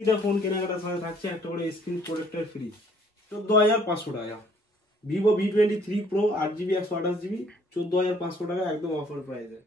এটা ফোন কেনাকাটার সাথে থাকছে একটা করে স্ক্রিন প্রোটেক্টর ফ্রি 14,500 টাকা। Vivo V23 Pro 8GB 128GB 14,500 টাকা একদম অফার প্রাইসে।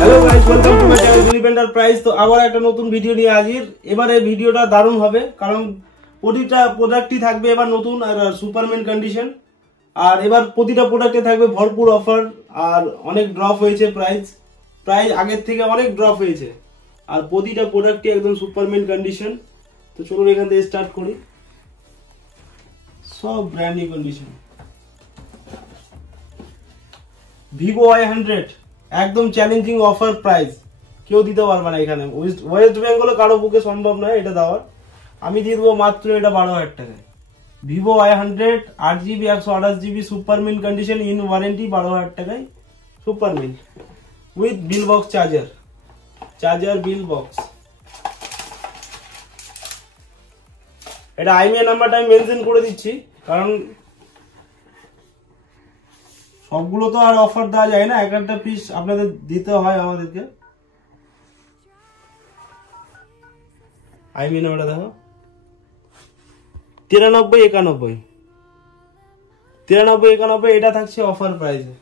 Hello guys, welcome to my channel Dilip enterprise. তো আবার একটা নতুন ভিডিও নিয়ে হাজির। এবারে ভিডিওটা দারুণ হবে, কারণ প্রতিটা প্রোডাক্টই থাকবে এবার নতুন আর সুপারম্যান কন্ডিশন। আর এবার প্রতিটা প্রোডাক্টে থাকবে ভরপুর অফার আর অনেক ড্রপ হয়েছে প্রাইস আগের থেকে অনেক ড্রপ হয়েছে। আর প্রতিটা প্রোডাক্টই একদম সুপারম্যান কন্ডিশন। তো চলুন এখান থেকে স্টার্ট করি। সব brand new condition. Vivo Y100 একদম চ্যালেঞ্জিং অফার প্রাইস, কেউ দিতে পারবে না এখানে। ওয়েস্ট বেঙ্গলে কারো পক্ষে সম্ভব নয় এটা দেওয়ার। আমি দিয়ে দেবো মাত্র এটা 12,000 টাকায়। Vivo Y100 8GB 128GB super mint condition in warranty 12,000 টাকায় super mint with bill box charger bill box. এটা আইমিআই নাম্বারটা আমি মেনশন করে দিচ্ছি, কারণ সবগুলো তো আর অফার দেওয়া যায় না, এক একটা পিস আপনাদের দিতে হয় আমাদেরকে। আইমিআই নাম্বারটা দেখো 9391 এটা থাকছে অফার প্রাইসে।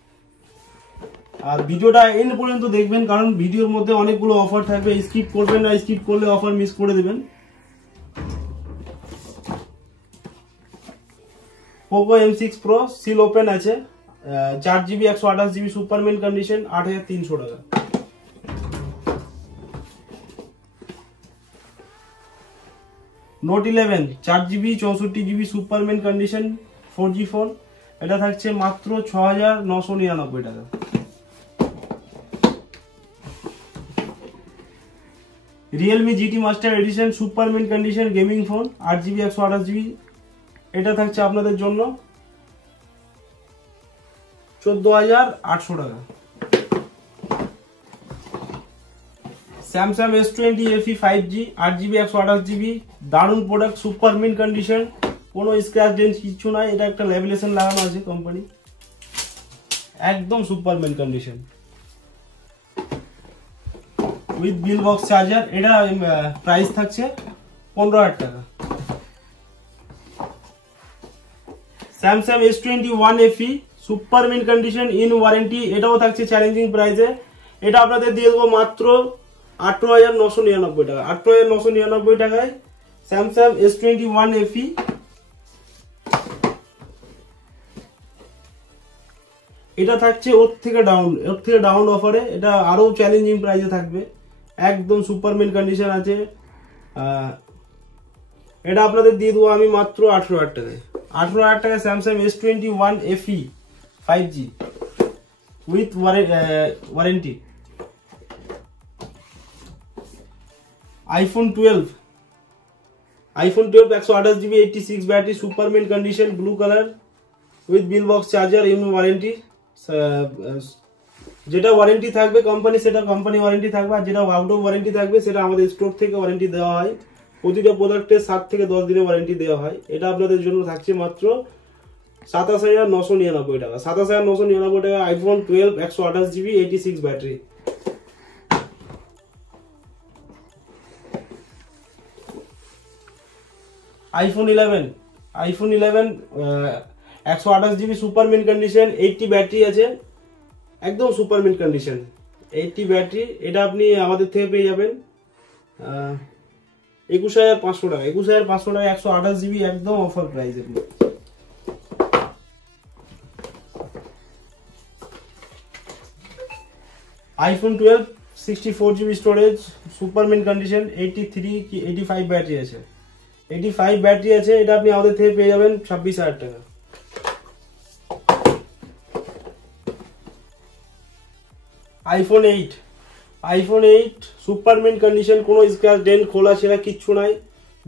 আর ভিডিওটা এন্ড পর্যন্ত দেখবেন, কারণ ভিডিওর মধ্যে অনেকগুলো অফার থাকবে। স্কিপ করবেন না, স্কিপ করলে অফার মিস করে দেবেন। Poco M6 Pro seal open আছে, 4GB 128GB super mint condition 8,300 টাকা। Note 11 4GB 64GB super mint condition 4G phone, এটা থাকছে মাত্র 6,999 টাকা। Realme GT master edition super mint condition gaming phone 8GB 128GB, এটা থাকছে আপনাদের জন্য 14,800 টাকা। Samsung S20 FE 5G 8GB 128GB দারুণ প্রোডাক্ট, সুপার মিন্ট কন্ডিশন, কোনো স্ক্র্যাচ ডেন্ট কিছু নাই। এটা একটা লেমিনেশন লাগানো আছে কোম্পানি, একদম super mint condition with bill box charger. এটা প্রাইস থাকছে 15,000 টাকা। Samsung S21 FE super mint condition in warranty, এটাও থাকছে চ্যালেঞ্জিং প্রাইসে। এটা আপনাদের দিয়ে দেবো মাত্র 18,999 টাকা। 18,999 টাকায় স্যামসাং S21 FE। এটা থাকছে ওর থেকে ডাউন অফারে, এটা আরো চ্যালেঞ্জিং প্রাইসে থাকবে, একদম সুপার মিন্ট কন্ডিশন আছে। এটা আপনাদের দিয়ে দেবো আমি মাত্র 18,000 টাকায়। 18,000 টাকায় Samsung S21 FE 5G with warranty. IPhone 12 128GB 86 battery super mint condition blue colour with bill box charger in warranty. যেটা ওয়ারেন্টি থাকবে কোম্পানি, সেটা কোম্পানি ওয়ারেন্টি থাকবে, আর যেটা আউট অফ ওয়ারেন্টি থাকবে সেটা আমাদের স্টোর থেকে ওয়ারেন্টি দেওয়া হয়। প্রতিটা প্রোডাক্টে 7 থেকে 10 দিনের ওয়ারেন্টি দেওয়া হয়। এটা আপনাদের জন্য থাকছে মাত্র 27,999 টাকা। 27,999 টাকা iPhone 12 128GB 86 battery. IPhone 11 128GB super mint condition 80 battery আছে, একদম সুপার মিন্ট কন্ডিশন 80 ব্যাটারি। এটা আপনি আমাদের থেকে পেয়ে যাবেন 21,500 টাকা। 21,500 টাকা 128GB একদম অফার প্রাইসে। IPhone 12 64GB storage super mint condition 83 কি 85 ব্যাটারি আছে। 85 ব্যাটারি আছে, এটা আপনি আমাদের থেকে পেয়ে যাবেন 26,000 টাকা। আইফোন 8 সুপারমেন্ট কন্ডিশন, কোনো স্ক্র্যাচ ডেন্ট খোলা ছেঁড়া কিচ্ছু নাই,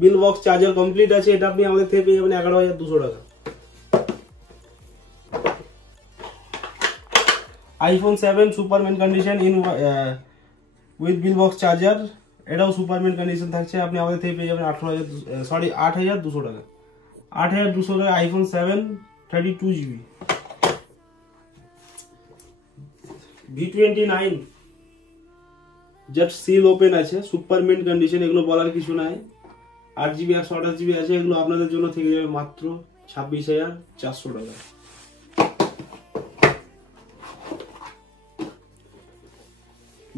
বিল বক্স চার্জার কমপ্লিট আছে। এটা আপনি আমাদের থেকে পেয়ে যাবেন 11,200 টাকা। IPhone 7 super mint condition in with bill box charger, এটাও সুপারমেন্ট কন্ডিশন থাকছে। আপনি আমাদের থেকে পেয়ে যাবেন 8,200 টাকা। 8,200 টাকা iPhone 7 32GB। V29 just seal open আছে, সুপারমেন্ট কন্ডিশন, এগুলো বলার কিছু নাই। 8GB 128GB আছে। এগুলো আপনাদের জন্য থেকে যাবে মাত্র 26,400 টাকা।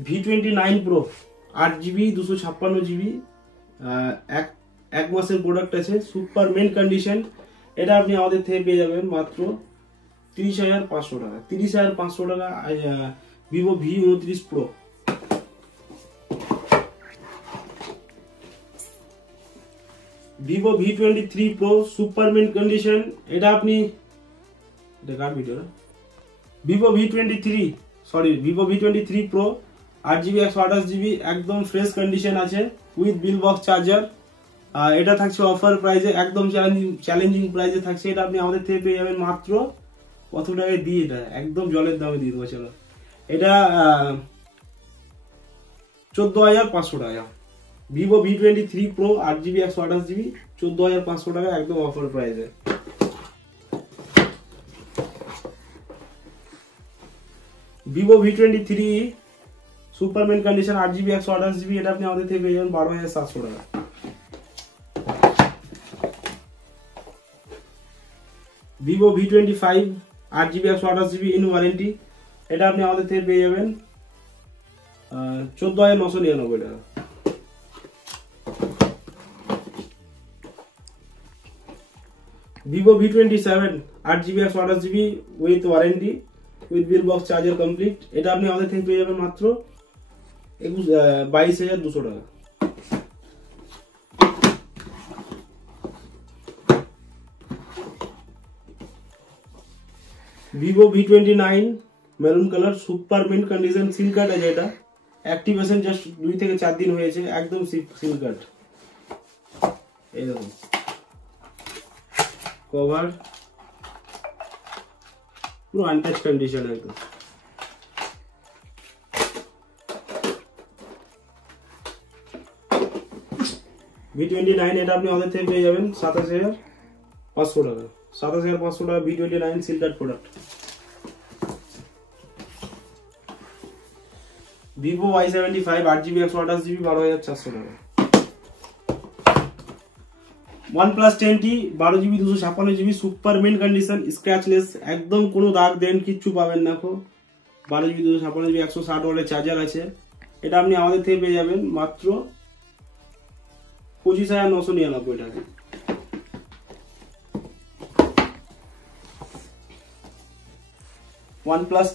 V29 Pro 8GB 256GB, এক মাসের প্রোডাক্ট আছে, সুপারমেন্ট কন্ডিশন। এটা আপনি আমাদের থেকে পেয়ে যাবেন মাত্র 30,500 টাকা। 30,500 টাকা Vivo V29 Pro। Vivo V23 Pro super mint condition, এটা আপনি Vivo V23 Pro 8GB 128GB একদম ফ্রেশ কন্ডিশন আছে উইথ বিল বক্স চার্জার। এটা থাকছে অফার প্রাইসে, একদম চ্যালেঞ্জিং প্রাইসে থাকছে। এটা আপনি আমাদের থেকে পেয়ে যাবেন মাত্র কত টাকায় দিয়ে, এটা একদম জলের দামে দিয়ে দেবো। চলো, এটা 14,500 টাকা। Vivo V23 Pro 8GB 128GB 14,500 টাকা একদম অফার প্রাইসে। Vivo V23 সুপারমেন্ট condition 8GB 128GB, এটা আপনি আমাদের থেকে পেয়ে যাবেন 12,700 টাকা। Vivo V25 8GB 128GB in warranty, এটা আপনি আমাদের থেকে পেয়ে যাবেন 14,999 টাকা। Vivo V27 8GB 128GB with warranty with bill box charger complete, এটা আপনি আমাদের থেকে পেয়ে যাবেন মাত্র 22,200 টাকা। Vivo V29 maroon colour super mint condition, seal card আছে। এটা অ্যাক্টিভেশন জাস্ট 2 থেকে 4 দিন হয়েছে, একদম সিল কার্ড। এই দেখুন কভার পুরো আনটাচ কন্ডিশন একদম। V29 এটা আপনি আমাদের থেকে পেয়ে যাবেন 27,500 টাকা। 27,500 টাকা V29 seal card product. Vivo Y75 8GB 128GB 12,400 টাকা। OnePlus 10T 12GB 256GB super mint condition, scratchless, একদম কোনো দাগ দেন কিচ্ছু পাবেন না। 12GB 256GB 160 ওয়াটের চার্জার আছে। এটা আপনি আমাদের থেকে পেয়ে যাবেন মাত্র 25,999 টাকা। OnePlus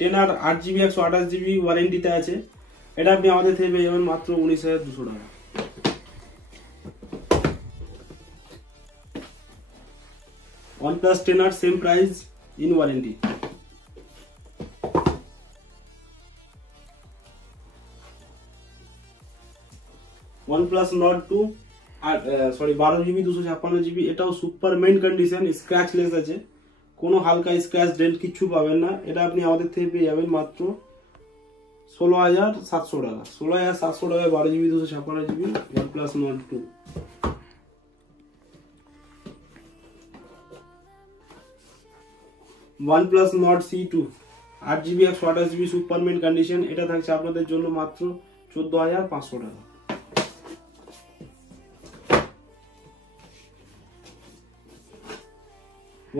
10R 8GB 128GB ওয়ারেন্টিতে আছে। এটা আপনি আমাদের থেকে পেয়ে যাবেন মাত্র 19,200 টাকা। OnePlus 10R same price in warranty. OnePlus Nord 2 12GB 256GB, এটাও সুপারমেন্ট কন্ডিশন, স্ক্র্যাচলেস আছে, কোনো হালকা স্ক্র্যাচ ডেন্ট কিচ্ছু পাবেন না। এটা আপনি আমাদের থেকে পেয়ে যাবেন মাত্র 16,700 টাকা। 16,700 টাকায় 12GB 256GB OnePlus Nord 2। OnePlus Nord C2 8GB 128GB super mint condition, এটা থাকছে আপনাদের জন্য মাত্র 14,500 টাকা।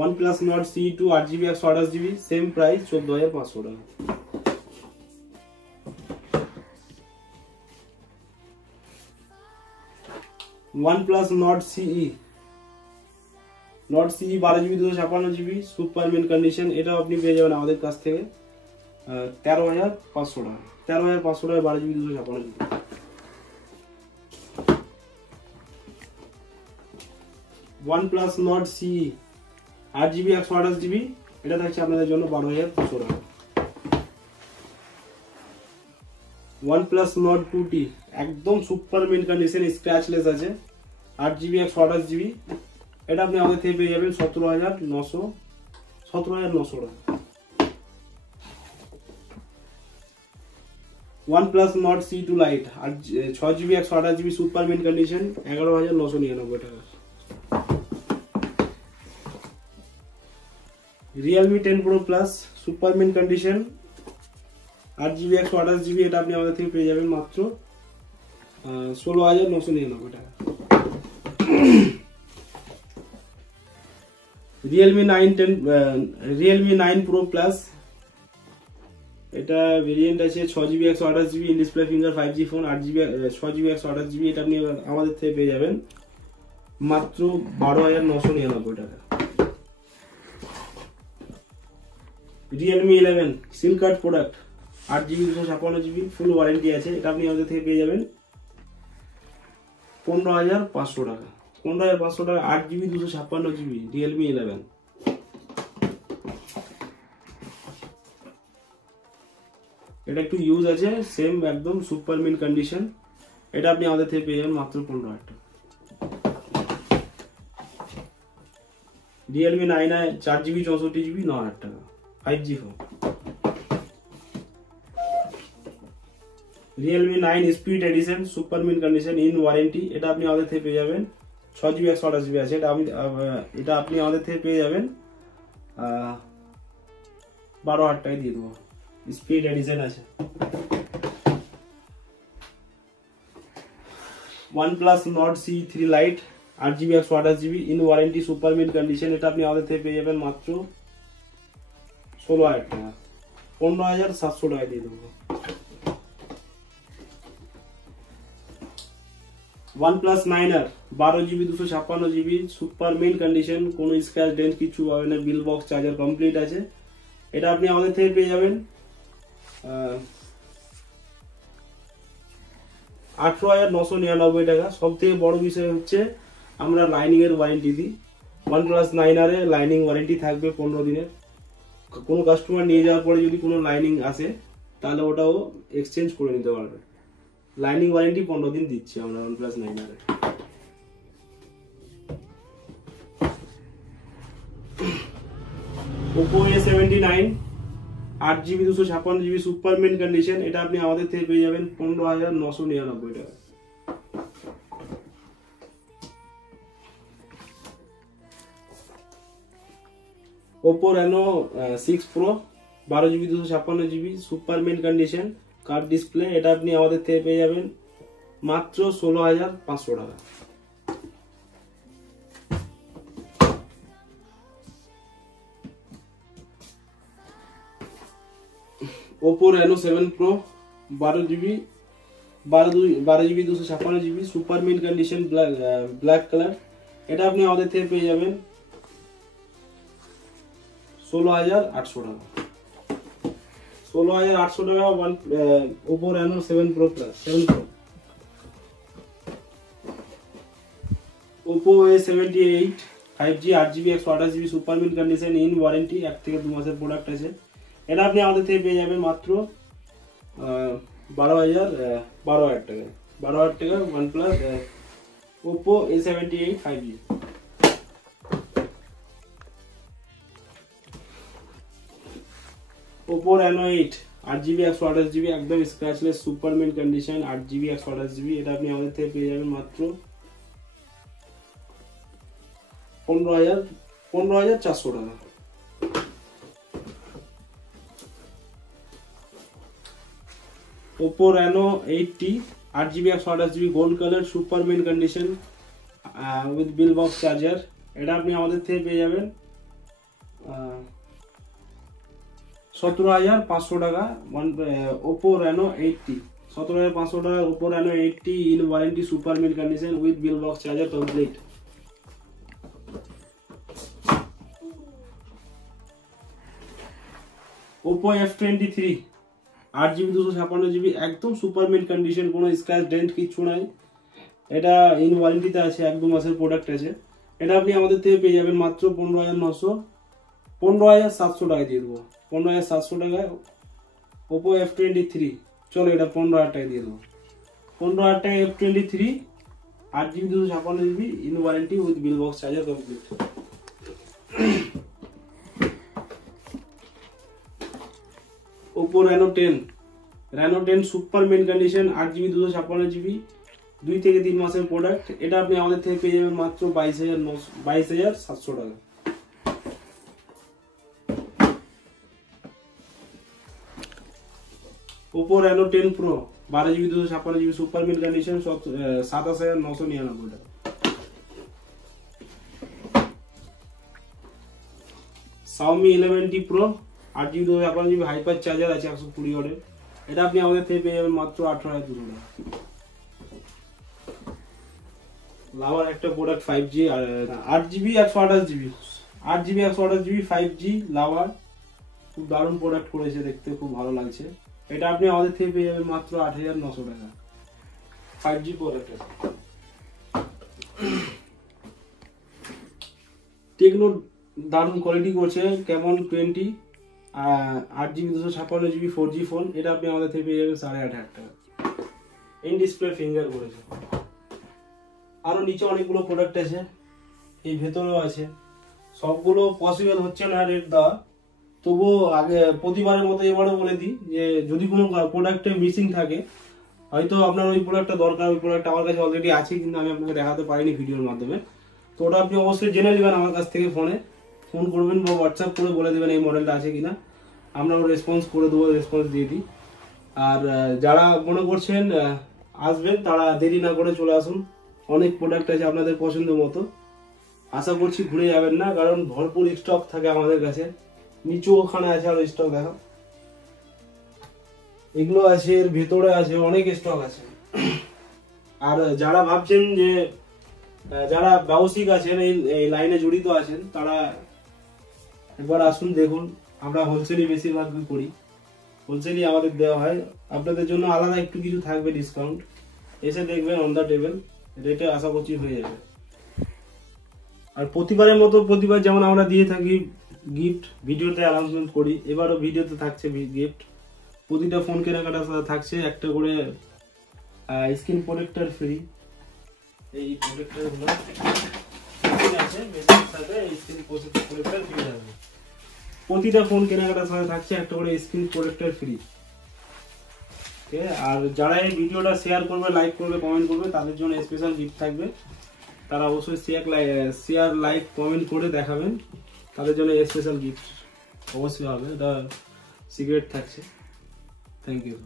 OnePlus Nord C2 8GB 128GB same price 14,500 টাকা। OnePlus Nord CE 12GB 256GB super mint condition, এটা আপনি পেয়ে যাবেন আমাদের কাছ থেকে 13,500 টাকা। 13,500 টাকা 12GB 256GB। OnePlus Nord CE 8GB 128GB, এটা থাকছে আপনাদের জন্য 12,200 টাকা। OnePlus Nord 2T একদম সুপার মিন্ট কন্ডিশন, স্ক্র্যাচলেস আছে, 8GB 128GB। এটা আপনি আমাদের থেকে পেয়ে যাবেন 17,900 টাকা। OnePlus Nord C2 Lite 6GB 128GB super mint condition, 11,999 টাকা। Realme 10 Pro Plus super mint condition, 8GB 128GB। এটা আপনি আমাদের থেকে পেয়ে যাবেন মাত্র 16,999 টাকা। Realme 9 Pro Plus, এটা ভেরিয়েন্ট আছে 6GB 128GB in display finger 5G phone, 6GB 128GB। এটা আপনি আমাদের থেকে পেয়ে যাবেন মাত্র 12,999 টাকা। Realme 11 seal card product, 8GB 256GB ফুল ওয়ারেন্টি আছে। এটা আপনি আমাদের থেকে পেয়ে যাবেন 15,500 টাকা। 15,500 টাকা 8GB 256GB Realme 11। এটা একটু ইউজ আছে, সেম একদম সুপার মিন্ট কন্ডিশন। এটা আপনি আমাদের থেকে পেয়ে যাবেন মাত্র 15,000 টাকা। Realme 9 4GB 64GB 9,000 টাকা 5G phone. Realme 9 Speed Edition super mint condition in warranty. এটা আপনি আমাদের থেকে পেয়ে যাবেন 6GB 128GB আছে। এটা আপনি আমাদের থেকে পেয়ে যাবেন 12,000 টাকায় দিয়ে দেবো। স্পিড এডিশন আছে। OnePlus Nord C3 Lite 8GB 128GB in warranty super mint condition. এটা আপনি আমাদের থেকে পেয়ে যাবেন মাত্র 16,000 টাকা। 15,700 টাকায় দিয়ে দেবো। OnePlus 9R 12GB 256GB super mint condition, কোনো স্ক্র্যাচ ডেন্ট কিছু পাবে না, বিল বক্স চার্জার কমপ্লিট আছে। এটা আপনি আমাদের থেকে পেয়ে যাবেন 18,999 টাকা। সব থেকে বড় বিষয় হচ্ছে আমরা লাইনিং এর ওয়ারেন্টি দিই। OnePlus 9R এ লাইনিং ওয়ারেন্টি থাকবে 15 দিনের। কোনো কাস্টমার নিয়ে যাওয়ার পরে যদি কোনো লাইনিং আসে তাহলে ওটাও এক্সচেঞ্জ করে নিতে পারবে। লাইনিং ওয়ারেন্টি 15 দিন দিচ্ছি আমরা OnePlus 9R এ। Oppo A79 8GB 256GB super mint condition. এটা আপনি আমাদের থেকে পেয়ে যাবেন 15,999 টাকা। Oppo Reno 6 Pro 12GB 256GB super mint condition curve display. এটা আপনি আমাদের থেকে পেয়ে যাবেন মাত্র 16,500 টাকা। Oppo Reno 7 Pro 12GB 256GB super mint condition black colour. এটা আপনি আমাদের থেকে পেয়ে যাবেন 16,800 টাকা। 16,800 টাকা Oppo Reno 7 Pro Plus 7 Pro। Oppo A78 5G 8GB 128GB super mint condition in warranty, 1 থেকে 2 মাসের প্রোডাক্ট আছে। এটা আপনি আমাদের থেকে পেয়ে যাবেন মাত্র 12,000 টাকা। 12,000 টাকা OnePlus Oppo A78 5G। Oppo Reno 8 8GB 128GB একদম scratchless super mint condition 8GB 128GB। এটা আপনি আমাদের থেকে পেয়ে যাবেন মাত্র 15,400 টাকা। Oppo Reno 8T 8GB 128GB gold colour super mint condition with bill box charger. এটা আপনি আমাদের থেকে পেয়ে যাবেন 17,500 টাকা। Oppo Reno 8T 17,500 টাকা Oppo Reno 8T in warranty super mint condition with bill box charger complete. Oppo F23 8GB 256GB একদম super mint condition, কোনো স্ক্র্যাচ ডেন্ট কিছু নাই। এটা ইন ওয়ারেন্টিতে আছে, 1-2 মাসের প্রোডাক্ট আছে। এটা আপনি আমাদের থেকে পেয়ে যাবেন মাত্র 15,700 টাকা দিয়ে দেবো। 15,700 টাকায় Oppo F23 চলো এটা 15,000 টাকা দিয়ে দেবো। 15,000 টাকা F23 8GB 256GB in warranty with bill box charger complete. Oppo Reno 10 super mint condition 8GB 256GB 2 থেকে 3 মাসের প্রোডাক্ট। এটা আপনি আমাদের থেকে পেয়ে যাবেন মাত্র 22,700 টাকা। Oppo Reno 10 Pro 12GB 256GB super mint condition 27,999 টাকা। Xiaomi 11T Pro 8GB 256GB hyper charger আছে 120 ওয়াটের। এটা আপনি আমাদের থেকে পেয়ে যাবেন মাত্র 18,200 টাকা। লাভার একটা product 5G 8GB 128GB 5G লাভার, খুব দারুণ প্রোডাক্ট করেছে, দেখতে খুব ভালো লাগছে। এটা আপনি আমাদের থেকে পেয়ে যাবেন মাত্র 8,900 টাকা। 5G প্রোডাক্ট আছে। টেকনো দারুণ কোয়ালিটি করছে Camon 20 8GB 256GB 4G phone. এটা আপনি আমাদের থেকে পেয়ে যাবেন 8,500 টাকা। ইন ডিসপ্লে ফিঙ্গার করেছে। আরো নিচে অনেকগুলো প্রোডাক্ট আছে, এই ভেতরেও আছে। সবগুলো পসিবল হচ্ছে না রেট দেওয়া, তবুও আগে প্রতিবারের মতো এবারও বলে দিই যে যদি কোনো প্রোডাক্টে মিসিং থাকে, হয়তো আপনার ওই প্রোডাক্টটা দরকার, ওই প্রোডাক্ট আমার কাছে অলরেডি আছে কিন্তু আমি আপনাকে দেখাতে পারিনি ভিডিওর মাধ্যমে, তো ওটা আপনি অবশ্যই জেনে নেবেন আমার কাছ থেকে। ফোন করবেন বা হোয়াটসঅ্যাপ করে বলে দেবেন এই মডেলটা আছে কিনা, আমরা রেসপন্স করে দেবো, রেসপন্স দিয়ে দিই। আর যারা মনে করছেন আসবেন তারা দেরি না করে চলে আসুন, অনেক প্রোডাক্ট আছে আপনাদের পছন্দ মতো। আশা করছি ঘুরে যাবেন না, কারণ ভরপুর স্টক থাকে আমাদের কাছে। নিচু ওখানে আছে আরো স্টক, দেখো এগুলো আছে, এর ভেতরে আছে, অনেক স্টক আছে। আর যারা ভাবছেন যে যারা ব্যবসায়িক আছেন, এই লাইনে জড়িত আছেন, তারা একবার আসুন, দেখুন। আমরা হোলসেলই বেশিরভাগ করি, হোলসেলই আমাদের দেওয়া হয়। আপনাদের জন্য আলাদা একটু কিছু থাকবে ডিসকাউন্ট, এসে দেখবেন অন দ্য টেবিল রেটে আশা করছি হয়ে যাবে। আর প্রতিবারের মতো প্রতিবার যেমন আমরা দিয়ে থাকি গিফট, ভিডিওতে অ্যানাউন্সমেন্ট করি, এবারও ভিডিওতে থাকছে গিফট। প্রতিটা ফোন কেনাকাটার সাথে থাকছে একটা করে স্ক্রিন প্রোটেক্টর ফ্রি। এই প্রোটেক্টরগুলো আছে, মেশিনের সাথে স্ক্রিন প্রোটেক্টর ফ্রি থাকবে। প্রতিটা ফোন কেনাকাটার সাথে থাকছে একটা করে স্ক্রিন প্রোটেক্টর ফ্রি। ওকে, আর যারা এই ভিডিওটা শেয়ার করবে, লাইক করবে, কমেন্ট করবে, তাদের জন্য স্পেশাল গিফট থাকবে। তারা অবশ্যই শেয়ার লাইক কমেন্ট করে দেখাবেন, তাদের জন্য স্পেশাল গিফট অবশ্যই হবে, এটা সিক্রেট থাকছে। Thank you.